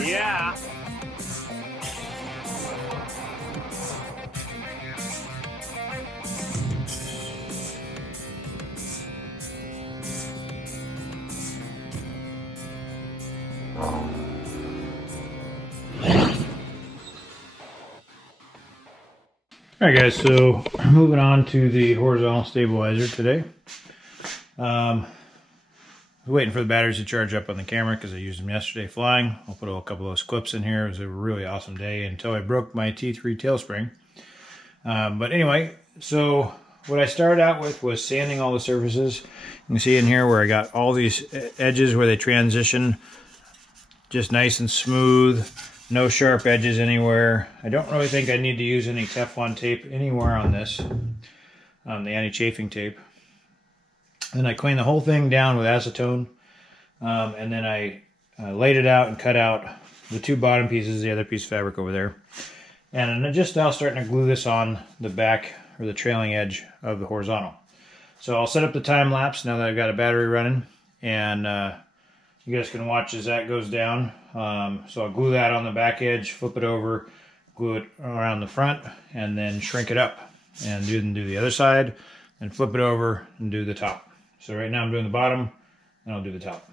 Yeah. Alright guys, so moving on to the horizontal stabilizer today. I was waiting for the batteries to charge up on the camera because I used them yesterday flying. I'll put a couple of those clips in here. It was a really awesome day until I broke my T3 tail spring. But anyway, so what I started out with was sanding all the surfaces. You can see in here where I got all these edges where they transition just nice and smooth. No sharp edges anywhere. I don't really think I need to use any Teflon tape anywhere on this, the anti-chafing tape. Then I cleaned the whole thing down with acetone, and then I laid it out and cut out the two bottom pieces, the other piece of fabric over there. And I'm just now starting to glue this on the back or the trailing edge of the horizontal. So I'll set up the time lapse now that I've got a battery running, and you guys can watch as that goes down. So I'll glue that on the back edge, flip it over, glue it around the front, and then shrink it up. And do the other side, and flip it over and do the top. So right now I'm doing the bottom, and I'll do the top.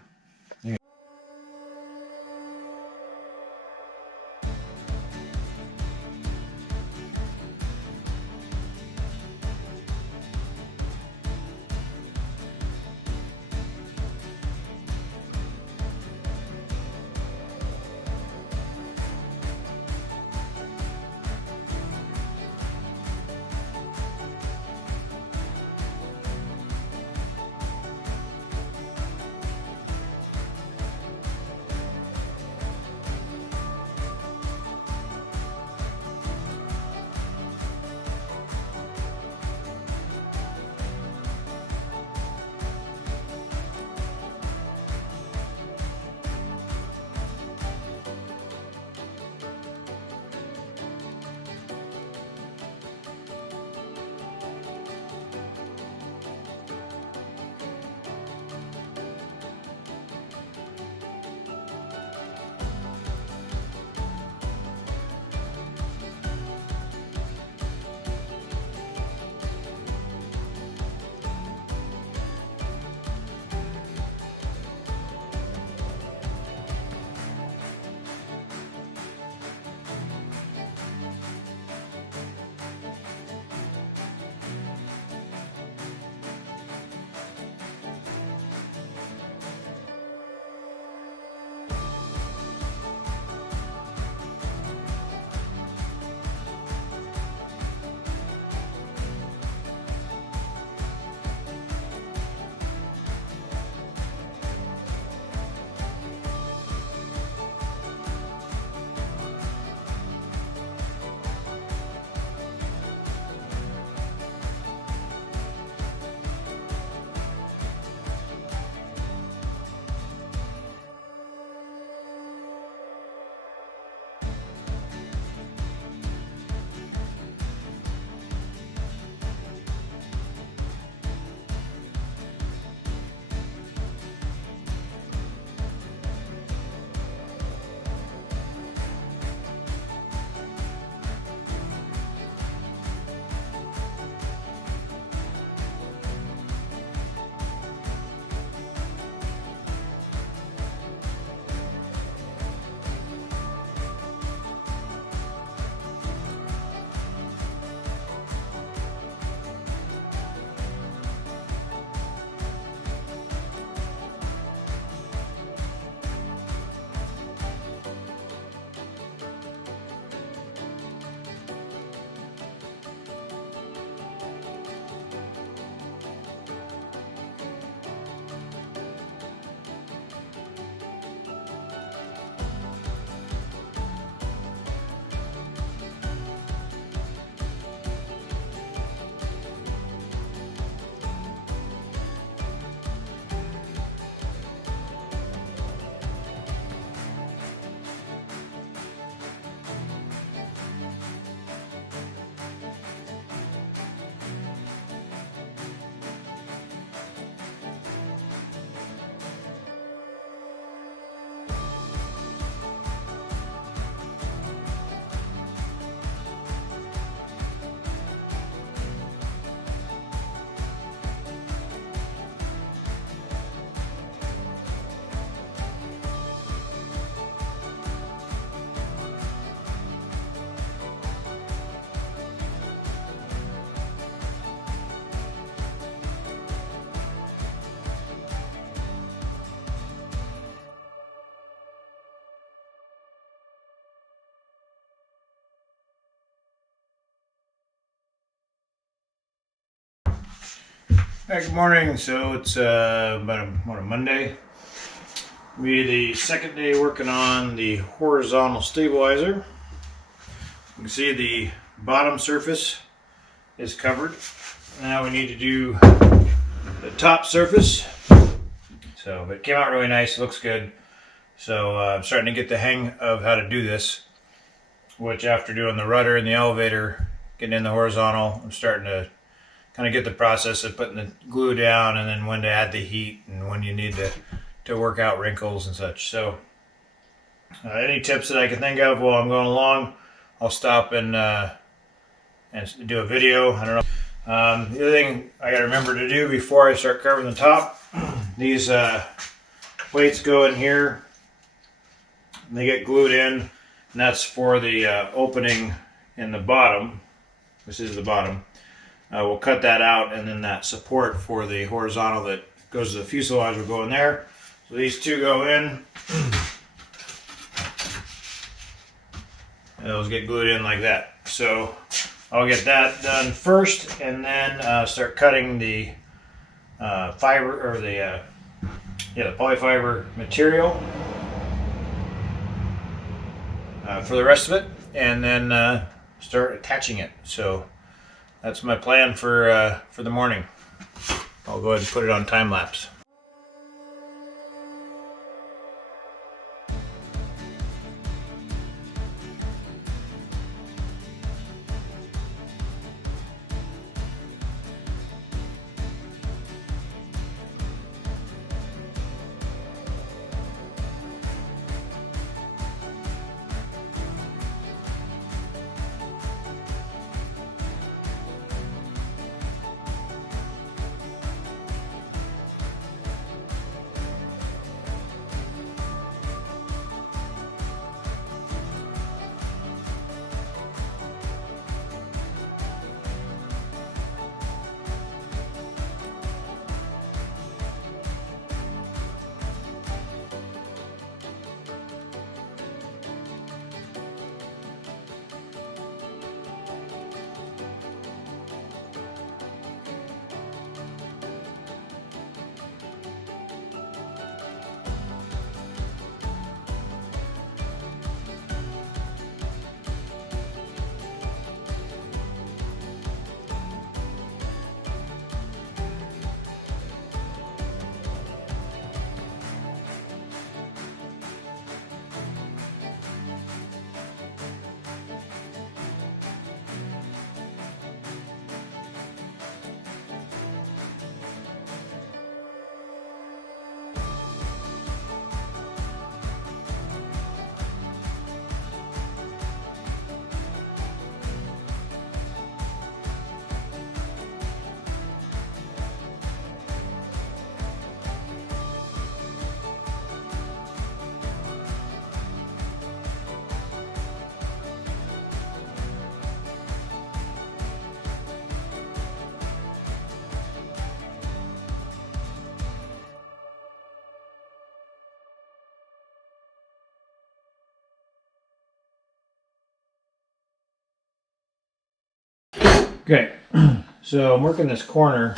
Hi, good morning. So it's about a Monday. We the second day working on the horizontal stabilizer. You can see the bottom surface is covered. Now we need to do the top surface. So it came out really nice, looks good. So I'm starting to get the hang of how to do this, which after doing the rudder and the elevator, getting in the horizontal, I'm starting to kind of get the process of putting the glue down and then when to add the heat and when you need to work out wrinkles and such. So any tips that I can think of while I'm going along, I'll stop and do a video. I don't know. The other thing I got to remember to do before I start covering the top, these plates go in here. And they get glued in, and that's for the opening in the bottom. This is the bottom. We'll cut that out, and then that support for the horizontal that goes to the fuselage will go in there. So these two go in. And those get glued in like that. So I'll get that done first, and then start cutting the fiber or the polyfiber material for the rest of it, and then start attaching it. So that's my plan for the morning. I'll go ahead and put it on time lapse. Okay, so I'm working this corner,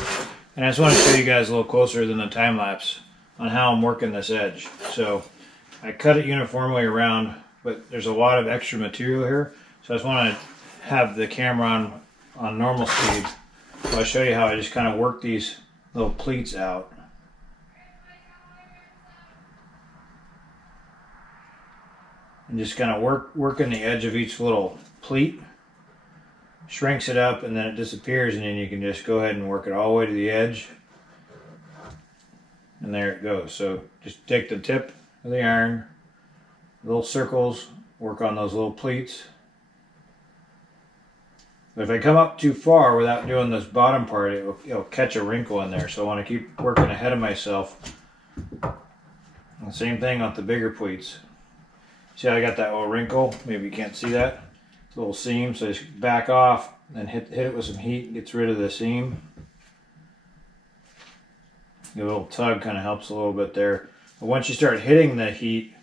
and I just want to show you guys a little closer than the time lapse on how I'm working this edge. So I cut it uniformly around, but there's a lot of extra material here, so I just want to have the camera on normal speed. So I'll show you how I just kind of work these little pleats out. And just kind of working the edge of each little pleat. Shrinks it up and then it disappears, and then you can just go ahead and work it all the way to the edge, and there it goes. So just take the tip of the iron, little circles, work on those little pleats. But if I come up too far without doing this bottom part, it'll catch a wrinkle in there, so I want to keep working ahead of myself. And the same thing with the bigger pleats. See how I got that little wrinkle? Maybe you can't see that. Little seam, so just back off and hit it with some heat, gets rid of the seam. A little tug kind of helps a little bit there. But once you start hitting the heat,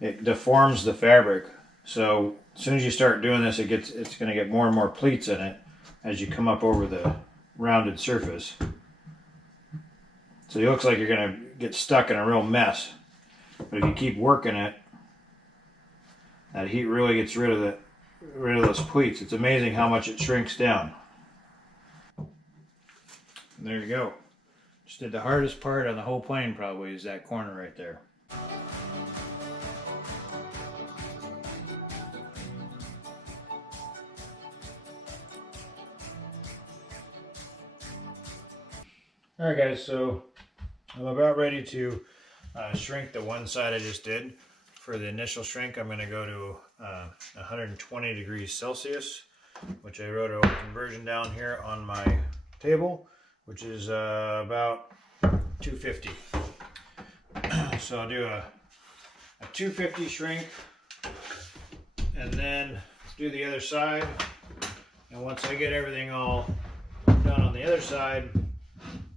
it deforms the fabric. So as soon as you start doing this, it's going to get more and more pleats in it as you come up over the rounded surface. So it looks like you're going to get stuck in a real mess. But if you keep working it, that heat really gets rid of those pleats. It's amazing how much it shrinks down. And there you go. Just did the hardest part on the whole plane probably is that corner right there. Alright guys, so I'm about ready to shrink the one side I just did. For the initial shrink, I'm going to go to 120 degrees Celsius, which I wrote a conversion down here on my table, which is about 250. So I'll do a 250 shrink, and then do the other side. And once I get everything all done on the other side,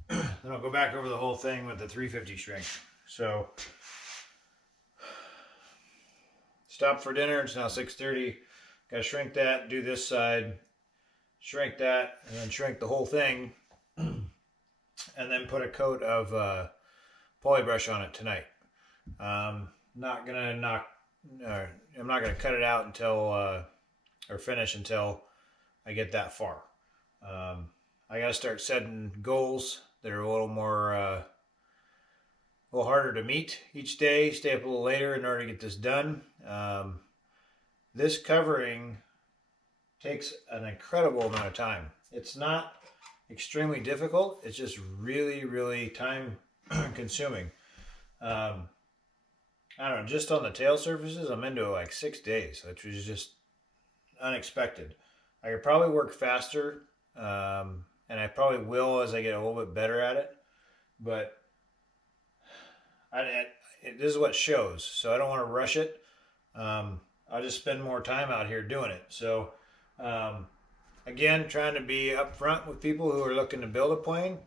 then I'll go back over the whole thing with the 350 shrink. So, stop for dinner. It's now 6:30. Got to shrink that, do this side, shrink that, and then shrink the whole thing. And then put a coat of polybrush on it tonight. I'm not gonna cut it out until or finish until I get that far. I got to start setting goals that are a little harder to meet each day, stay up a little later in order to get this done. This covering takes an incredible amount of time. It's not extremely difficult, it's just really, really time consuming. I don't know, just on the tail surfaces, I'm into like 6 days, which was just unexpected. I could probably work faster, and I probably will as I get a little bit better at it, but this is what shows, so I don't want to rush it. I'll just spend more time out here doing it. So again, trying to be upfront with people who are looking to build a plane.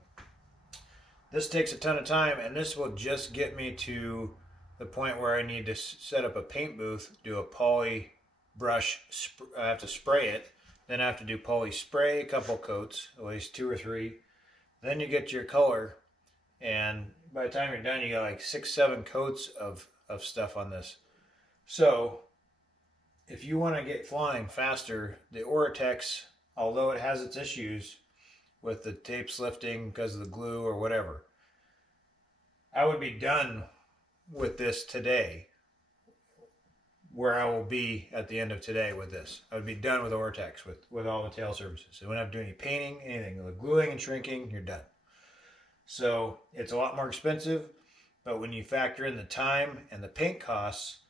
This takes a ton of time, and this will just get me to the point where I need to set up a paint booth, do a poly brush, I have to spray it, then I have to do poly spray, a couple coats, at least 2 or 3. Then you get your color, and by the time you're done, you got like 6, 7 coats of stuff on this. So if you want to get flying faster, the Oratex, although it has its issues with the tapes lifting because of the glue or whatever, I would be done with this today, where I will be at the end of today with this. I would be done with Oratex, with all the tail surfaces. So you won't have to do any painting, anything. The gluing and shrinking, you're done. So it's a lot more expensive, but when you factor in the time and the paint costs,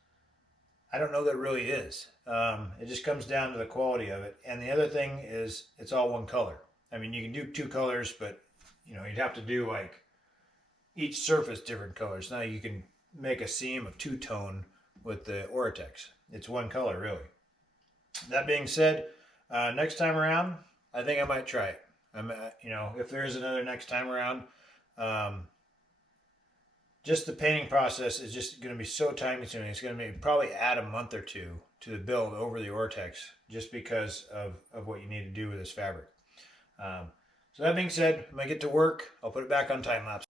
I don't know that it really is. It just comes down to the quality of it. And the other thing is it's all one color. I mean, you can do 2 colors, but you know, you'd have to do like each surface different colors. Now you can make a seam of 2-tone with the Oratex. It's one color, really. That being said, next time around, I think I might try it. You know, if there is another next time around, just the painting process is just going to be so time consuming. It's going to probably add a month or 2 to the build over the Oratex, just because of what you need to do with this fabric. So that being said, when I get to work, I'll put it back on time lapse.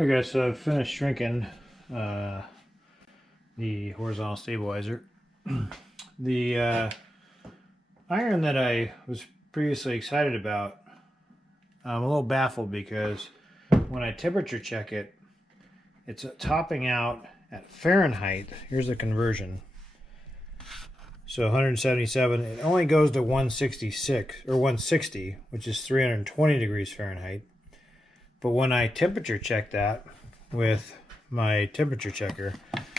Okay, so I've finished shrinking the horizontal stabilizer. The iron that I was previously excited about, I'm a little baffled because when I temperature check it, it's topping out at Fahrenheit. Here's the conversion. So 177, it only goes to 166 or 160, which is 320 degrees Fahrenheit. But when I temperature check that with my temperature checker,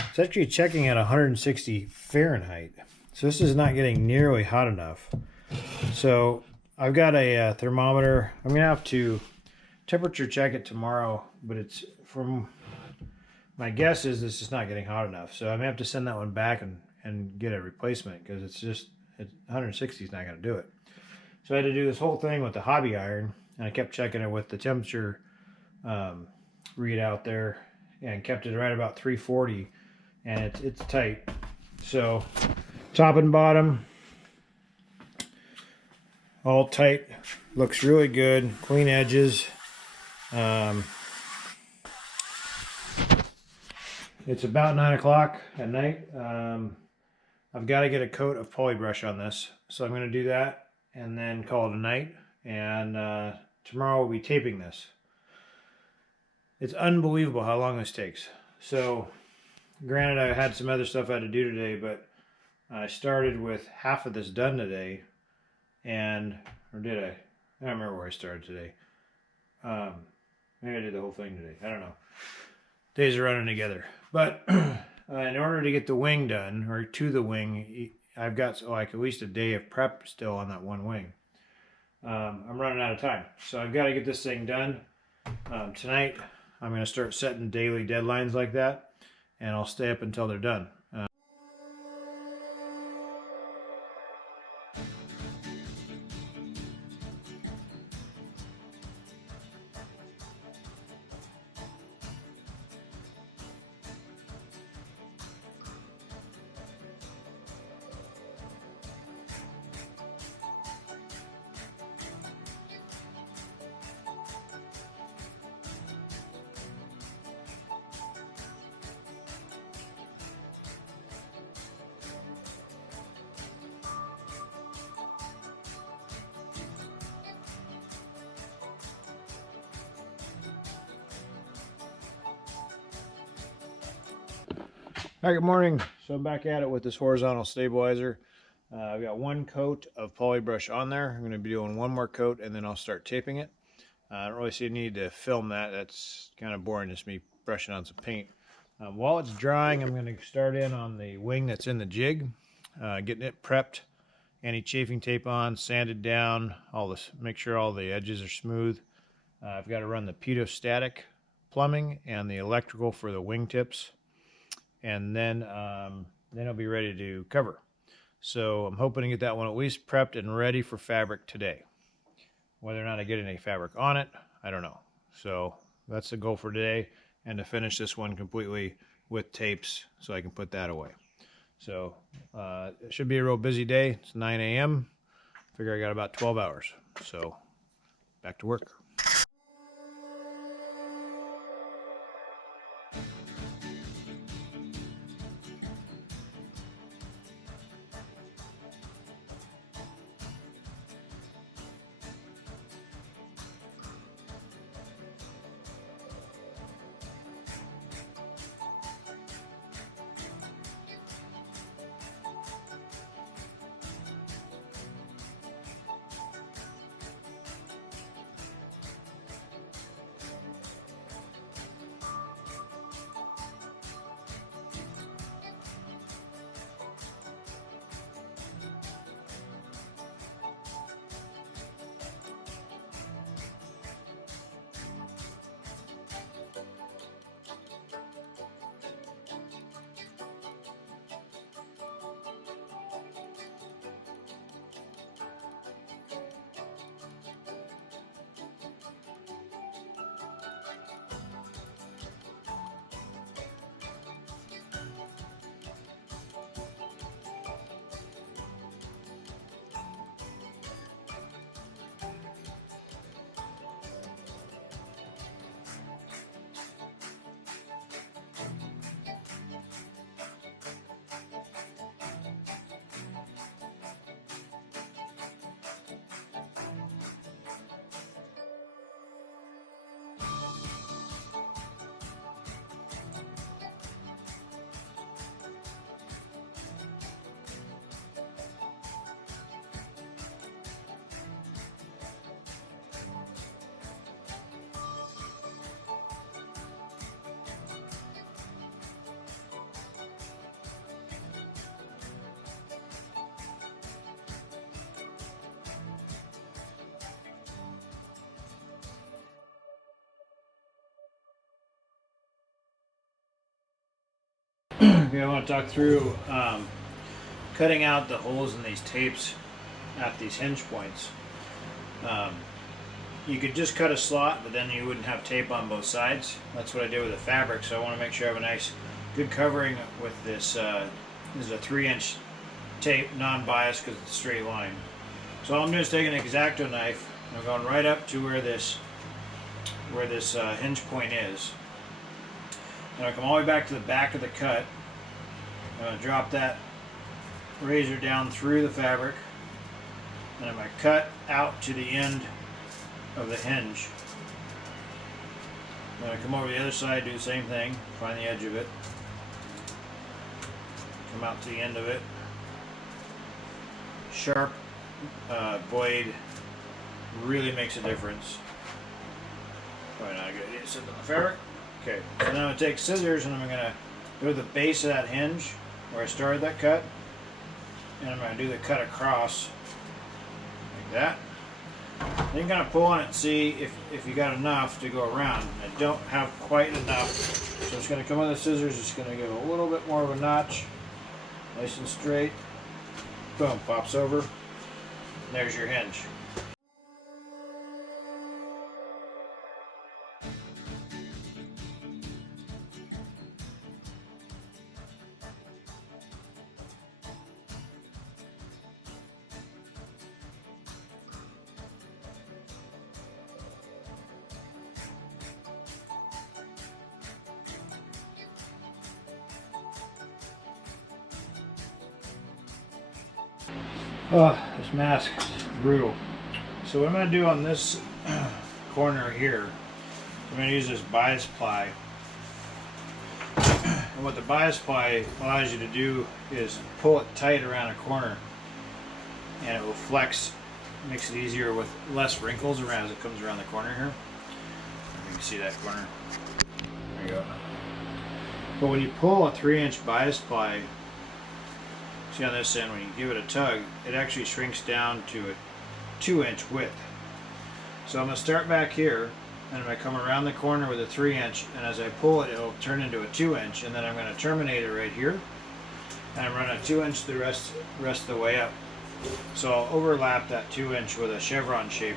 it's actually checking at 160 Fahrenheit. So this is not getting nearly hot enough. So I've got a thermometer. I'm going to have to temperature check it tomorrow, but it's from my guess is this is not getting hot enough. So I'm going to have to send that one back and get a replacement because it's just 160 is not going to do it. So I had to do this whole thing with the hobby iron, and I kept checking it with the temperature readout there and kept it right about 340, and it's tight. So top and bottom all tight, looks really good, clean edges. It's about 9 o'clock at night. I've got to get a coat of polybrush on this, so I'm going to do that and then call it a night. And tomorrow we'll be taping this. It's unbelievable how long this takes. So, granted, I had some other stuff I had to do today, but I started with half of this done today, or did I? I don't remember where I started today. Maybe I did the whole thing today. I don't know. Days are running together. But in order to get the wing done, or to the wing, I've got like at least a day of prep still on that one wing. I'm running out of time. So I've got to get this thing done. Tonight, I'm going to start setting daily deadlines like that, and I'll stay up until they're done. All right, good morning. So I'm back at it with this horizontal stabilizer. I've got one coat of polybrush on there. I'm going to be doing one more coat and then I'll start taping it. I don't really see a need to film that. That's kind of boring, just me brushing on some paint. While it's drying, I'm going to start in on the wing that's in the jig, getting it prepped, anti-chafing tape on, sanded down, all this, make sure all the edges are smooth. I've got to run the pitot-static plumbing and the electrical for the wing tips. And then it'll be ready to cover. So I'm hoping to get that one at least prepped and ready for fabric today. Whether or not I get any fabric on it, I don't know. So that's the goal for today, and to finish this one completely with tapes so I can put that away. So it should be a real busy day. It's 9 a.m. Figure I got about 12 hours. So back to work. I want to talk through cutting out the holes in these tapes at these hinge points. You could just cut a slot, but then you wouldn't have tape on both sides. That's what I did with the fabric, so I want to make sure I have a nice, good covering with this. This is a 3-inch tape, non-biased because it's a straight line. So all I'm doing is taking an X-Acto knife, and I'm going right up to where this hinge point is. And I come all the way back to the back of the cut. I'm going to drop that razor down through the fabric, and I'm going to cut out to the end of the hinge. I'm going to come over to the other side, do the same thing, find the edge of it, come out to the end of it. Sharp blade really makes a difference. Probably not a good idea to sit on the fabric. Okay, so then I'm going to take scissors and I'm going to go to the base of that hinge where I started that cut, and I'm going to do the cut across like that. Then you're going to pull on it and see if you got enough to go around. I don't have quite enough, so I'm just going to come with the scissors, just going to give a little bit more of a notch, nice and straight. Boom, pops over. And there's your hinge. Oh, this mask is brutal. So what I'm going to do on this corner here, I'm going to use this bias ply. And what the bias ply allows you to do is pull it tight around a corner, and it will flex. Makes it easier with less wrinkles around as it comes around the corner here. You can see that corner. There you go. But when you pull a 3-inch bias ply, see on this end, when you give it a tug, it actually shrinks down to a 2-inch width. So I'm going to start back here, and I'm going to come around the corner with a 3-inch, and as I pull it, it'll turn into a 2-inch, and then I'm going to terminate it right here, and I'm running a 2-inch the rest of the way up. So I'll overlap that 2-inch with a chevron shape.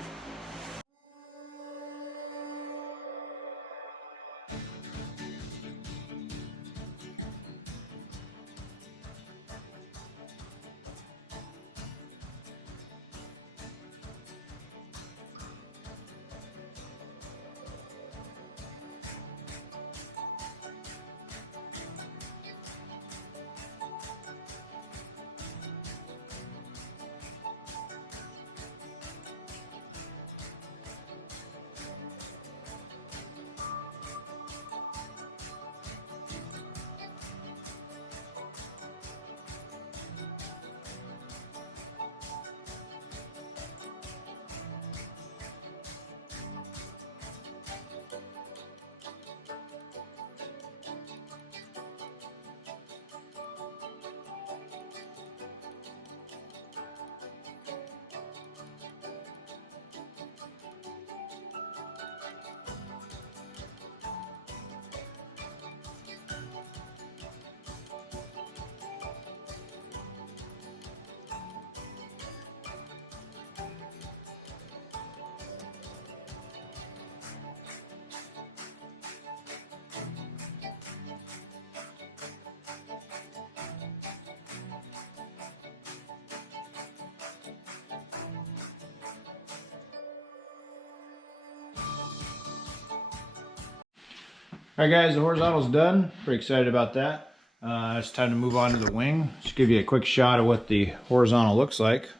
Alright guys, the horizontal's done. Pretty excited about that. It's time to move on to the wing. Just give you a quick shot of what the horizontal looks like.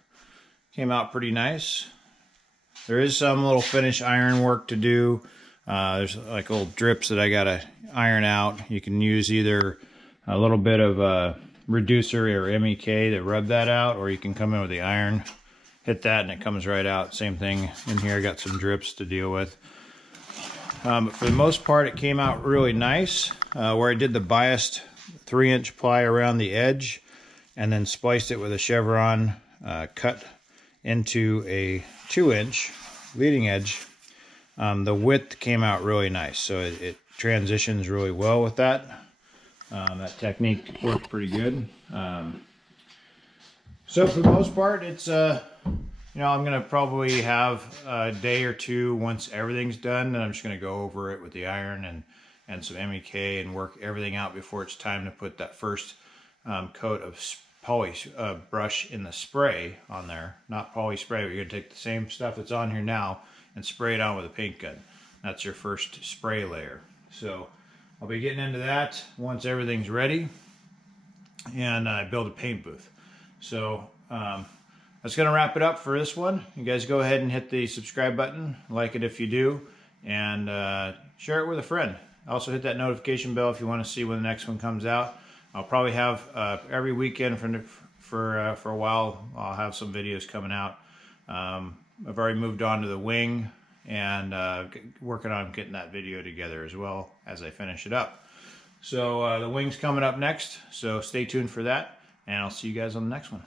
Came out pretty nice. There is some little finish iron work to do. There's like old drips that I gotta iron out. You can use either a little bit of reducer or MEK to rub that out, or you can come in with the iron, hit that, and it comes right out. Same thing in here. I got some drips to deal with. But for the most part, it came out really nice. Where I did the biased 3-inch ply around the edge and then spliced it with a chevron cut into a 2-inch leading edge, the width came out really nice. So it transitions really well with that. That technique worked pretty good. So for the most part, it's you know, I'm gonna probably have a day or two once everything's done, and I'm just gonna go over it with the iron and some MEK and work everything out before it's time to put that first coat of poly brush in the spray on there. Not poly spray, but you're gonna take the same stuff that's on here now and spray it on with a paint gun. That's your first spray layer. So I'll be getting into that once everything's ready and build a paint booth. So that's going to wrap it up for this one. You guys go ahead and hit the subscribe button, like it if you do, and share it with a friend. Also hit that notification bell if you want to see when the next one comes out. I'll probably have every weekend for a while. I'll have some videos coming out. I've already moved on to the wing and working on getting that video together as well as I finish it up. So the wing's coming up next, so stay tuned for that, and I'll see you guys on the next one.